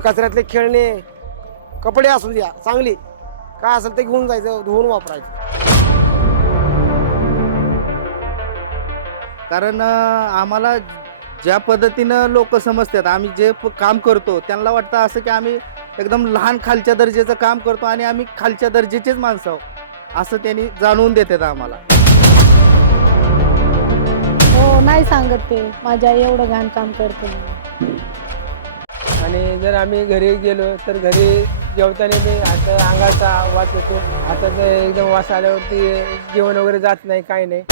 कचऱ्यातले खेळणे, कपडे असू द्या चांगली, काय असेल ते घेऊन जायचं, धुवून वापरायचं. कारण आम्हाला ज्या पद्धतीनं लोक समजतात, आम्ही जे काम करतो त्यांना वाटतं असं की आम्ही एकदम लहान खालच्या दर्जाचं काम करतो आणि आम्ही खालच्या दर्जाचेच माणसं आहोत, असं त्यांनी जाणवून देतात आम्हाला. हो, नाही सांगत ते माझ्या एवढं घाण काम करते म्हणून. आणि जर आम्ही घरी गेलो तर घरी जेवताना मी आता अंगाचा वास येतो. आता एकदम वास आल्यावरती जेवण वगैरे जात नाही, काही नाही.